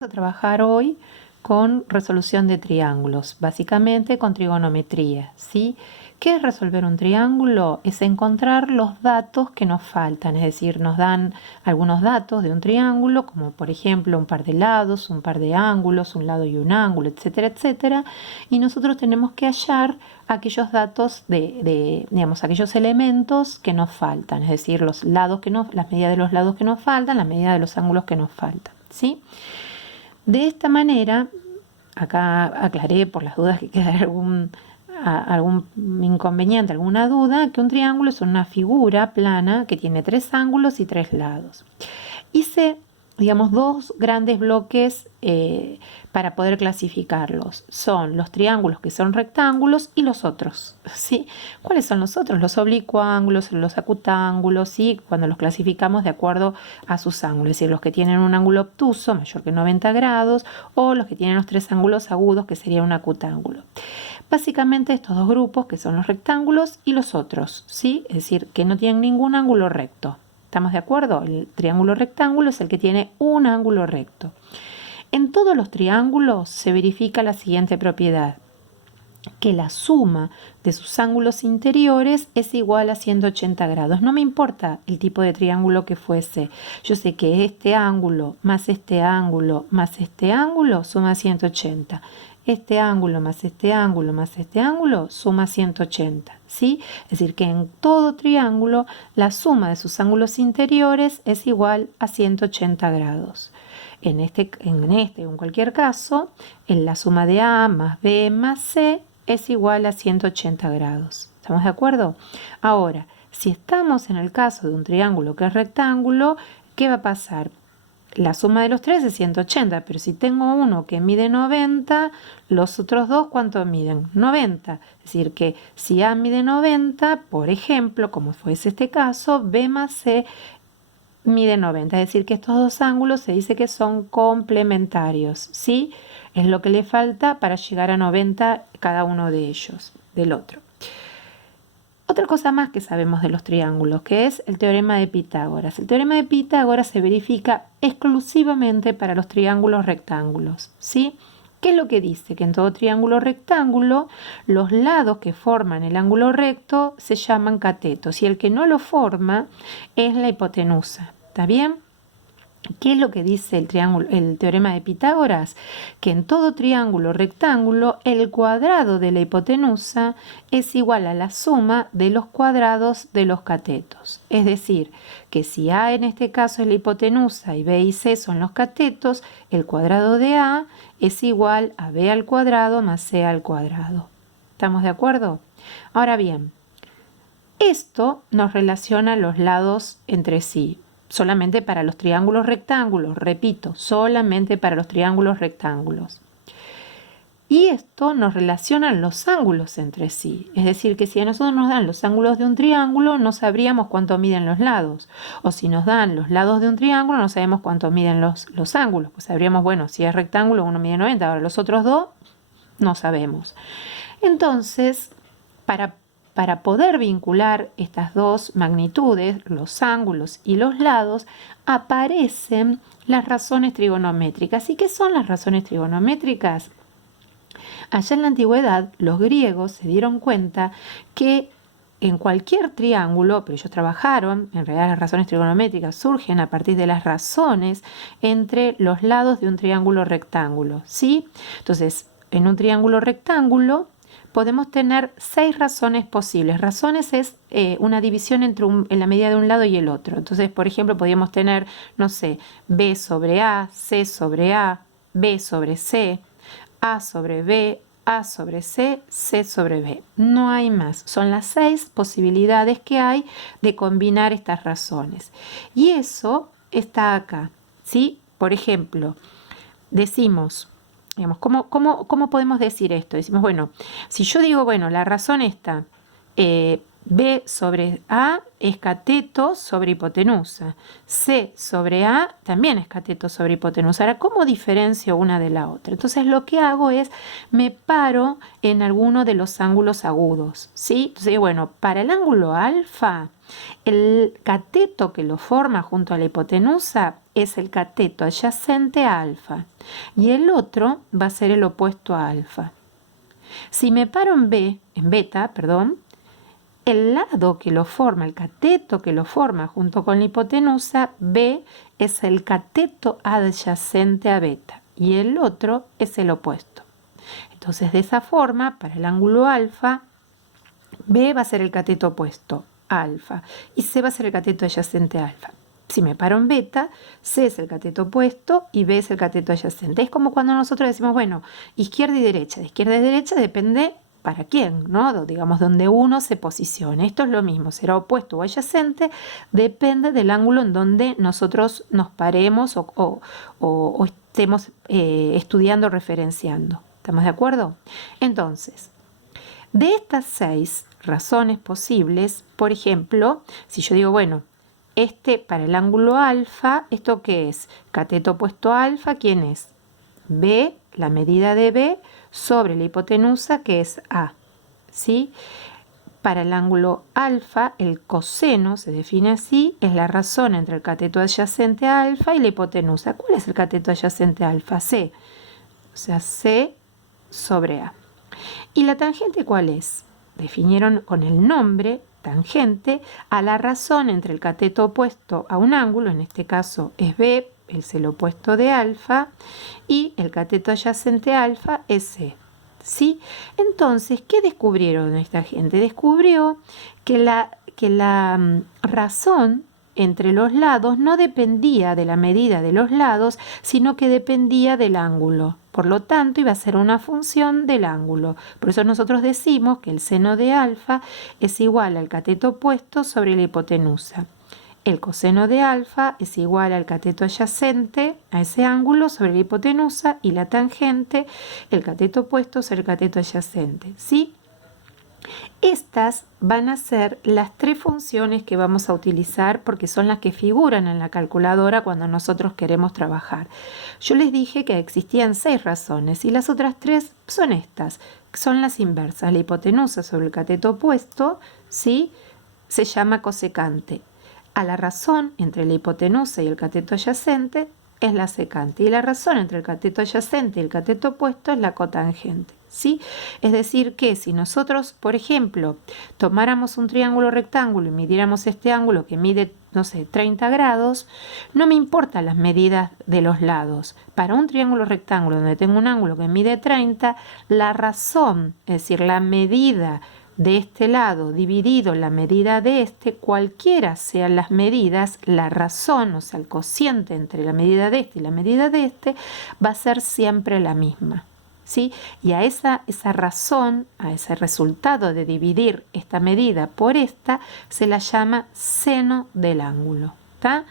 Vamos a trabajar hoy con resolución de triángulos, básicamente con trigonometría, ¿sí? ¿Qué es resolver un triángulo? Es encontrar los datos que nos faltan, es decir, nos dan algunos datos de un triángulo, como por ejemplo un par de lados, un par de ángulos, un lado y un ángulo, etcétera, etcétera, y nosotros tenemos que hallar aquellos datos digamos, aquellos elementos que nos faltan, es decir, las medidas de los lados que nos faltan, las medidas de los ángulos que nos faltan, ¿sí? De esta manera, acá aclaré por las dudas que queda algún inconveniente, alguna duda, que un triángulo es una figura plana que tiene 3 ángulos y 3 lados. Hice, digamos, dos grandes bloques para poder clasificarlos. Son los triángulos que son rectángulos y los otros, ¿sí? ¿Cuáles son los otros? Los oblicuángulos, los acutángulos, ¿sí? Cuando los clasificamos de acuerdo a sus ángulos, es decir, los que tienen un ángulo obtuso mayor que 90 grados o los que tienen los 3 ángulos agudos, que sería un acutángulo. Básicamente estos dos grupos, que son los rectángulos y los otros, ¿sí? Es decir, que no tienen ningún ángulo recto. ¿Estamos de acuerdo? El triángulo rectángulo es el que tiene un ángulo recto. En todos los triángulos se verifica la siguiente propiedad, que la suma de sus ángulos interiores es igual a 180 grados. No me importa el tipo de triángulo que fuese. Yo sé que este ángulo más este ángulo más este ángulo suma 180. Este ángulo más este ángulo más este ángulo suma 180, ¿sí? Es decir, que en todo triángulo la suma de sus ángulos interiores es igual a 180 grados. En en cualquier caso, en la suma de A más B más C es igual a 180 grados. ¿Estamos de acuerdo? Ahora, si estamos en el caso de un triángulo que es rectángulo, ¿qué va a pasar? La suma de los tres es 180, pero si tengo uno que mide 90, los otros dos, ¿cuánto miden? 90. Es decir, que si A mide 90, por ejemplo, como fuese este caso, B más C mide 90. Es decir, que estos dos ángulos se dice que son complementarios, ¿sí? Es lo que le falta para llegar a 90 cada uno de ellos, del otro. Otra cosa más que sabemos de los triángulos, que es el teorema de Pitágoras. El teorema de Pitágoras se verifica exclusivamente para los triángulos rectángulos, ¿sí? ¿Qué es lo que dice? Que en todo triángulo rectángulo, los lados que forman el ángulo recto se llaman catetos y el que no lo forma es la hipotenusa. ¿Está bien? ¿Qué es lo que dice el teorema de Pitágoras? Que en todo triángulo rectángulo el cuadrado de la hipotenusa es igual a la suma de los cuadrados de los catetos. Es decir, que si A en este caso es la hipotenusa y B y C son los catetos, el cuadrado de A es igual a B al cuadrado más C al cuadrado. ¿Estamos de acuerdo? Ahora bien, esto nos relaciona los lados entre sí. Solamente para los triángulos rectángulos, repito, solamente para los triángulos rectángulos. Y esto nos relaciona los ángulos entre sí. Es decir, que si a nosotros nos dan los ángulos de un triángulo, no sabríamos cuánto miden los lados. O si nos dan los lados de un triángulo, no sabemos cuánto miden los ángulos. Pues sabríamos, bueno, si es rectángulo, uno mide 90, ahora los otros dos no sabemos. Entonces, para poder vincular estas dos magnitudes, los ángulos y los lados, aparecen las razones trigonométricas. ¿Y qué son las razones trigonométricas? Allá en la antigüedad, los griegos se dieron cuenta que en cualquier triángulo, pero ellos trabajaron, en realidad las razones trigonométricas surgen a partir de las razones entre los lados de un triángulo rectángulo, ¿sí? Entonces, en un triángulo rectángulo podemos tener 6 razones posibles. Razones es una división en la medida de un lado y el otro. Entonces, por ejemplo, podríamos tener, no sé, B sobre A, C sobre A, B sobre C, A sobre B, A sobre C, C sobre B. No hay más. Son las 6 posibilidades que hay de combinar estas razones. Y eso está acá, ¿sí? Por ejemplo, decimos, digamos, ¿cómo podemos decir esto? Decimos, bueno, si yo digo, bueno, la razón está, B sobre A es cateto sobre hipotenusa, C sobre A también es cateto sobre hipotenusa. Ahora, ¿cómo diferencio una de la otra? Entonces lo que hago es, me paro en alguno de los ángulos agudos, ¿sí? Entonces, bueno, para el ángulo alfa, El cateto que lo forma junto a la hipotenusa es el cateto adyacente a alfa y el otro va a ser el opuesto a alfa. Si me paro en beta, el lado que lo forma, el cateto que lo forma junto con la hipotenusa, B, es el cateto adyacente a beta y el otro es el opuesto. Entonces, de esa forma, para el ángulo alfa, B va a ser el cateto opuesto a alfa y C va a ser el cateto adyacente a alfa. Si me paro en beta, C es el cateto opuesto y B es el cateto adyacente. Es como cuando nosotros decimos, bueno, izquierda y derecha. De izquierda y derecha depende para quién, ¿no? Digamos, donde uno se posicione. Esto es lo mismo, será opuesto o adyacente, depende del ángulo en donde nosotros nos paremos o estemos estudiando, referenciando. ¿Estamos de acuerdo? Entonces, de estas 6 razones posibles, por ejemplo, si yo digo, bueno, para el ángulo alfa, ¿esto qué es? Cateto opuesto a alfa, ¿quién es? B, la medida de B, sobre la hipotenusa, que es A. ¿Sí? Para el ángulo alfa, el coseno, se define así, es la razón entre el cateto adyacente a alfa y la hipotenusa. ¿Cuál es el cateto adyacente a alfa? C. O sea, C sobre A. ¿Y la tangente cuál es? Definieron con el nombre tangente a la razón entre el cateto opuesto a un ángulo, en este caso es B, es el opuesto de alfa, y el cateto adyacente a alfa es C. ¿Sí? Entonces, ¿qué descubrieron esta gente? Descubrió que la razón entre los lados no dependía de la medida de los lados, sino que dependía del ángulo. Por lo tanto, iba a ser una función del ángulo. Por eso nosotros decimos que el seno de alfa es igual al cateto opuesto sobre la hipotenusa. El coseno de alfa es igual al cateto adyacente a ese ángulo sobre la hipotenusa y la tangente, el cateto opuesto sobre el cateto adyacente. ¿Sí? Estas van a ser las 3 funciones que vamos a utilizar porque son las que figuran en la calculadora cuando nosotros queremos trabajar. Yo les dije que existían 6 razones y las otras 3 son estas, son las inversas. La hipotenusa sobre el cateto opuesto, ¿sí?, se llama cosecante. A la razón entre la hipotenusa y el cateto adyacente es la secante y la razón entre el cateto adyacente y el cateto opuesto es la cotangente. ¿Sí? Es decir que si nosotros, por ejemplo, tomáramos un triángulo rectángulo y midiéramos este ángulo que mide, no sé, 30 grados, no me importan las medidas de los lados. Para un triángulo rectángulo donde tengo un ángulo que mide 30, la razón, es decir, la medida de este lado dividido la medida de este, cualquiera sean las medidas, la razón, o sea, el cociente entre la medida de este y la medida de este, va a ser siempre la misma. ¿Sí? Y a esa razón, a ese resultado de dividir esta medida por esta, se la llama seno del ángulo. ¿Está?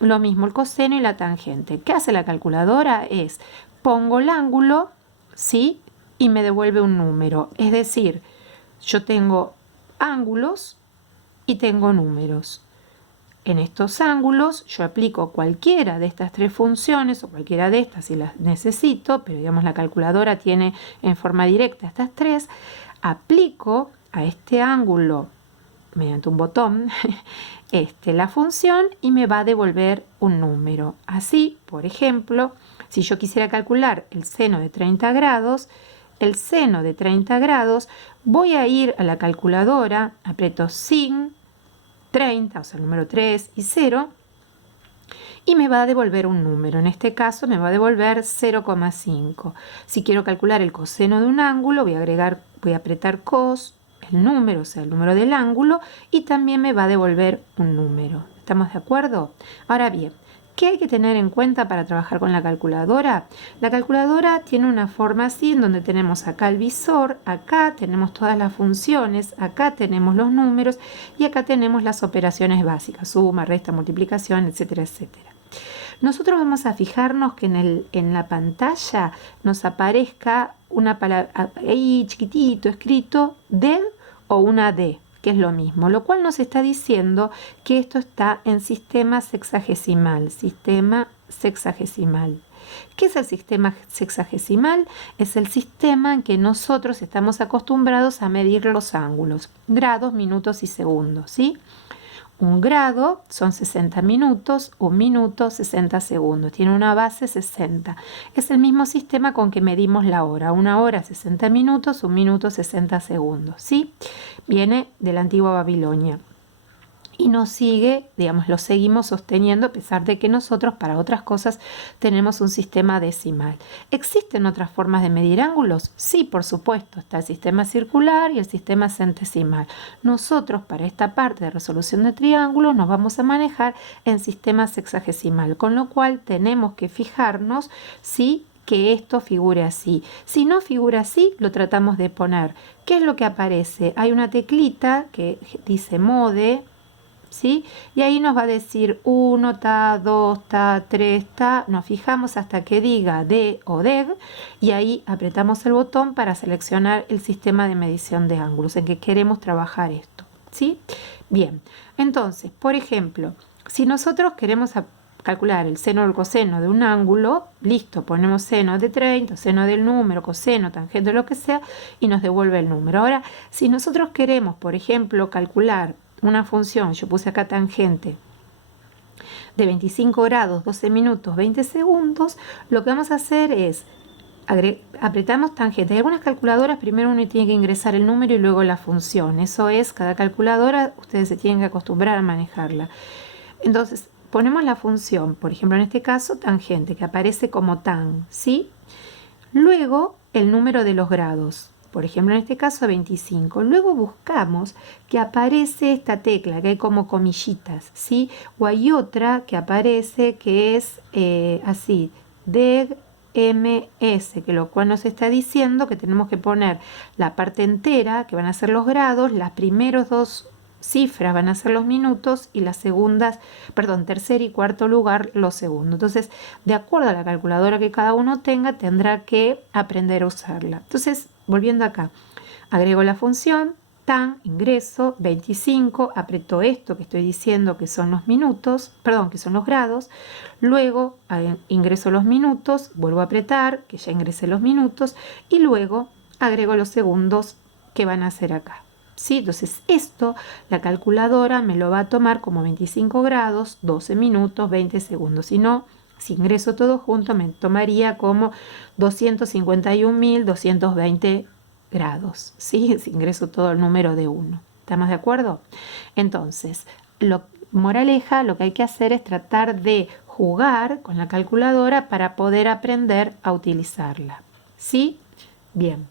Lo mismo el coseno y la tangente. ¿Qué hace la calculadora? Es, pongo el ángulo, ¿sí?, y me devuelve un número. Es decir, yo tengo ángulos y tengo números. En estos ángulos yo aplico cualquiera de estas 3 funciones o cualquiera de estas si las necesito, pero digamos la calculadora tiene en forma directa estas 3, aplico a este ángulo mediante un botón la función y me va a devolver un número. Así, por ejemplo, si yo quisiera calcular el seno de 30 grados, el seno de 30 grados, voy a ir a la calculadora, aprieto sin 30, o sea, el número 3 y 0, y me va a devolver un número. En este caso me va a devolver 0,5. Si quiero calcular el coseno de un ángulo, voy a apretar cos, el número, o sea, el número del ángulo, y también me va a devolver un número. ¿Estamos de acuerdo? Ahora bien, ¿qué hay que tener en cuenta para trabajar con la calculadora? La calculadora tiene una forma así, en donde tenemos acá el visor, acá tenemos todas las funciones, acá tenemos los números y acá tenemos las operaciones básicas, suma, resta, multiplicación, etcétera, etcétera. Nosotros vamos a fijarnos que en la pantalla nos aparezca una palabra ahí chiquitito escrito del o una D, que es lo mismo, lo cual nos está diciendo que esto está en sistema sexagesimal. ¿Qué es el sistema sexagesimal? Es el sistema en que nosotros estamos acostumbrados a medir los ángulos, grados, minutos y segundos, ¿sí? Un grado son 60 minutos, un minuto 60 segundos. Tiene una base 60. Es el mismo sistema con que medimos la hora. Una hora 60 minutos, un minuto 60 segundos. ¿Sí? Viene de la antigua Babilonia. Y nos sigue, digamos, lo seguimos sosteniendo a pesar de que nosotros para otras cosas tenemos un sistema decimal. ¿Existen otras formas de medir ángulos? Sí, por supuesto, está el sistema circular y el sistema centesimal. Nosotros para esta parte de resolución de triángulos nos vamos a manejar en sistema sexagesimal, con lo cual tenemos que fijarnos si que esto figure así. Si no figura así, lo tratamos de poner. ¿Qué es lo que aparece? Hay una teclita que dice mode, ¿sí? Y ahí nos va a decir 1, ta, 2, ta, 3, ta. Nos fijamos hasta que diga D o DEG y ahí apretamos el botón para seleccionar el sistema de medición de ángulos en que queremos trabajar esto, ¿sí? Bien, entonces, por ejemplo, si nosotros queremos calcular el seno o el coseno de un ángulo, listo, ponemos seno de 30, seno del número, coseno, tangente, lo que sea, y nos devuelve el número. Ahora, si nosotros queremos, por ejemplo, calcular una función, yo puse acá tangente, de 25 grados, 12 minutos, 20 segundos, lo que vamos a hacer es, apretamos tangente. Hay algunas calculadoras, primero uno tiene que ingresar el número y luego la función. Eso es, cada calculadora, ustedes se tienen que acostumbrar a manejarla. Entonces, ponemos la función, por ejemplo, en este caso, tangente, que aparece como tan, ¿sí? Luego, el número de los grados. Por ejemplo, en este caso 25. Luego buscamos que aparece esta tecla, que hay como comillitas, ¿sí? O hay otra que aparece que es así, DEG MS, que lo cual nos está diciendo que tenemos que poner la parte entera, que van a ser los grados, las primeros dos cifras van a ser los minutos y las segundas, perdón, tercer y cuarto lugar los segundos. Entonces, de acuerdo a la calculadora que cada uno tenga, tendrá que aprender a usarla. Entonces, volviendo acá, agrego la función, tan, ingreso, 25, aprieto esto que estoy diciendo que son los minutos, perdón, que son los grados, luego ingreso los minutos, vuelvo a apretar, que ya ingresé los minutos, y luego agrego los segundos que van a ser acá. ¿Sí? Entonces esto la calculadora me lo va a tomar como 25 grados, 12 minutos, 20 segundos. Si no, si ingreso todo junto me tomaría como 251.220 grados. ¿Sí? Si ingreso todo el número de 1. ¿Estamos de acuerdo? Entonces, moraleja, lo que hay que hacer es tratar de jugar con la calculadora para poder aprender a utilizarla. ¿Sí? Bien.